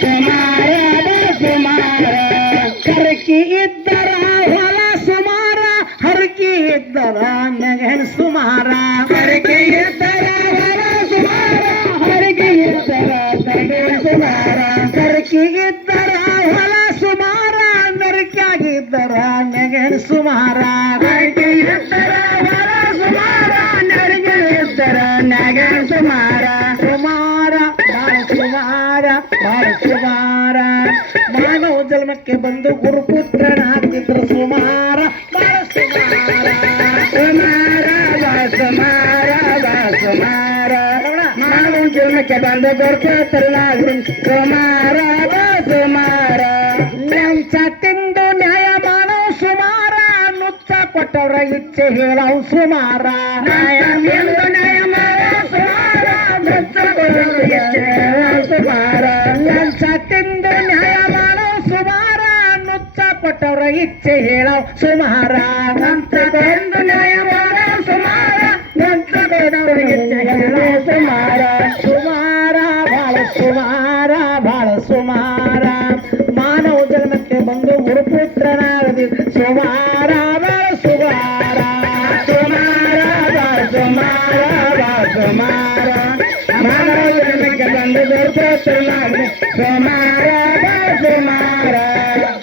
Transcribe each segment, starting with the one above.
ಸುಮಾರ ಸುಮಾರ ಕರಕಿ ಇದ್ದರ ಹೊಲ ಸುಮಾರ ಹರಕಿ ಇದ್ದರ ನೆಗನ್ ಸುಮಾರ ಕರಕಿ ಇದ್ದರ ಹೊಲ ಸುಮಾರ ಹರಕಿ ಇದ್ದರ ನೆಗನ್ ಸುಮಾರ ಕರಕಿ ಇದ್ದರ ಹೊಲ ಸುಮಾರ ನರಕಾಗಿದ್ದರ ನೆಗನ್ ಸುಮಾರ ಕರಕಿ ಇದ್ದರ ಹೊಲ ಸುಮಾರ ನರಗೆ ಇದ್ದರ ನೆಗನ್ ಸುಮಾರ ಸುಮಾರ ಸುಮಾರ ಸುಮಾರ ಮಾನವ ಜನ್ಮಕ್ಕೆ ಬಂದು ಗುರುಪುತ್ರನಾಗಿದ್ರು ಸುಮಾರ ಸುಮಾರ ಸುಮಾರ ಸುಮಾರ ಮಾನವ ಜನ್ಮಕ್ಕೆ ಬಂದು ಗುರುಪುತ್ರನಾಗಿ ಸುಮಾರ ಸುಮಾರ ಲಂಚ ತಿಂದು ನ್ಯಾಯ ಮಾಡೋ ಸುಮಾರ ನುಚ್ಚ ಕೊಟ್ಟವ್ರ ಇಚ್ಛೆ ಹೇಳವು ಸುಮಾರ ನ್ಯಾಯ ಮಾಡೋ ಸುಮಾರ ನುಚ್ಚ ಕೊಟ್ಟವ್ರ ಇಚ್ಛೆ ಸುಮಾರ ಲಂಚ ತಿಂದು ನ್ಯಾಯ ಮಾಡೋ ಸುಮಾರ ನುಚ್ಚ ಕೊಟ್ಟವ್ರ ಇಚ್ಛೆ ಹೇಳವ್ ಸುಮಾರ ಲಂಚ ತಿಂದು ನ್ಯಾಯ ಮಾಡೋ ಸುಮಾರ ನುಚ್ಚ ಕೊಟ್ಟವ್ರ ಇಚ್ಛೆ ಹೇಳೋ ಸುಮಾರ ಸುಮಾರ ಬಾಳ ಸುಮಾರ ಬಾಳ ಸುಮಾರ ಮಾನವ ಜನ್ಮಕ್ಕೆ ಬಂದು ಗುರುಪುತ್ರನಾಗದಿ ಸುಮಾರ ಬಾಳ ಸುಮಾರ ಸುಮಾರ ಬಾಳ ಸುಮಾರ ಬಾಳ ಸುಮಾರ ಮಾನವ ಜನ್ಮಕ್ಕೆ ಬಂದು ಗುರುಪುತ್ರನಾಗದಿ ಸುಮಾರ ಬಾಳ ಸುಮಾರ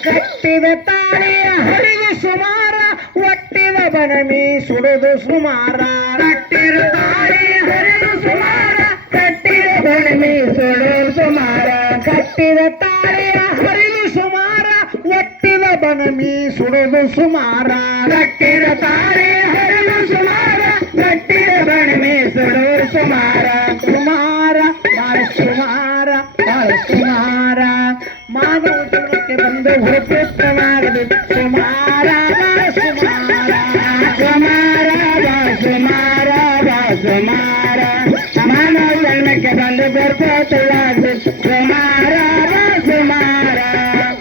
ಕಟ್ಟಿದ ತಾಳಿಯ ಹರಿಗೆ ಸುಮಾರ ಒಟ್ಟಿದ ಬನಮಿ ಸುಡುದು ಸುಮಾರ ಕಟ್ಟಿದ ತಾಳಿಯ ಹರಿದು ಸುಮಾರ ಕಟ್ಟಿದ ಬನಮಿ ಸುಡುದು ಸುಮಾರ ಕಟ್ಟಿದ ತಾಳಿಯ ಹರಿದು ಸುಮಾರ ಒಟ್ಟಿದ ಬನಮಿ ಸುಡುದು ಸುಮಾರ ಕಟ್ಟಿದ ತಾಳಿಯ ಹರಿದು ಸುಮಾರ ಕಟ್ಟಿದ ಬನಮಿ ಸುಡುದು ಸುಮಾರ ಸುಮಾರ ಬಾಳ ಸುಮಾರ ಬಾಳ ಸುಮಾರ ಮಾನವ ಜನ್ಮಕ್ಕೆ ಬಂದು ಗುರುಪುತ್ರನಾಗದು ಸುಮಾರ ಸುಮಾರ ಸುಮಾರ ಸುಮಾರ ಸುಮಾರ ಮಾನವ ಜನ್ಮಕ್ಕೆ ಬಂದು ಗುರುಪುತ್ರನಾಗದು ಸುಮಾರ ಸುಮಾರ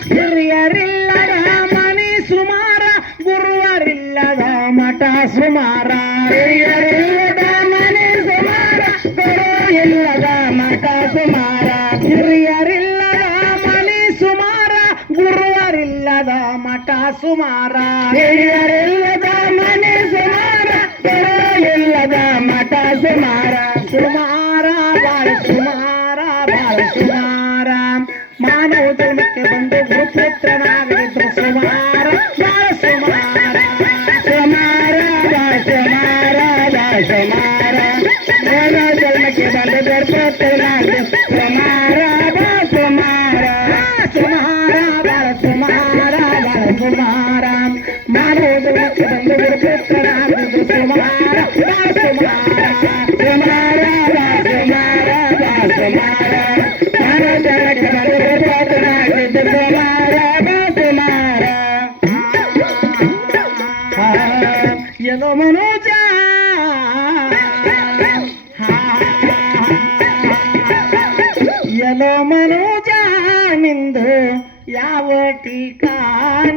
ಹಿರಿಯರಿಲ್ಲದ ಮನೆ ಸುಮಾರ ಗುರುವರಿಲ್ಲದ ಮಠ ಸುಮಾರ ಹಿರಿಯರಿಲ್ಲದ ಮನೆ ಸುಮಾರ ಗುರು ಇಲ್ಲದ ಮಠ ಸುಮಾರ ಹಿರಿಯರಿಲ್ಲದ ಮನೆ ಸುಮಾರ ಗುರುವರಿಲ್ಲದ ಮಠ ಸುಮಾರ ಹಿರಿಯರಿಲ್ಲದ ಮನೆ ಸುಮಾರ ಗುರು ಇಲ್ಲದ ಮಠ ಸುಮಾರ ಸುಮಾರ ಬಾಳ ಸುಮಾರ ಬಾಳ ಸುಮಾರ ಮಾನವ ಜನ್ಮಕ್ಕೆ ಬಂದು ಗುರುಪುತ್ರನಾಗದಿದ್ರು ಸುಮಾರ ಬಾಳ ಸುಮಾರ ಸುಮಾರ ಬಾಳ ಸುಮಾರ ಬಾಳ ಸುಮಾರ ಮಾನವ ಜನ್ಮಕ್ಕೆ ಬಂದು ಗುರುಪುತ್ರನಾಗದಿದ್ರು ಸುಮಾರ ಬಾಳ ಸುಮಾರ ಸುಮಾರ ಬಾಳ ಸುಮಾರ ಬಾಳ ಸುಮಾರ ಮಾನವ ಜನ್ಮಕ್ಕೆ ಬಂದು ಗುರುಪುತ್ರನಾಗದಿದ್ರು ಸುಮಾರ ಬಾಳ ಸುಮಾರ ಸುಮಾರ ಬಾಳ ಸುಮಾರ ಬಾಳ ಸುಮಾರ ಮಾನವ ಜನ್ಮಕ್ಕೆ ಬಂದು ಗುರುಪುತ್ರನಾಗದಿದ್ರು ಸುಮಾರ ಬಾಳ ಸುಮಾರ ಏನೋ ಮನೋಜ ಏನೋ ಮನೋಜ ನಿಂದು ಯಾವ ಟೀಕಾ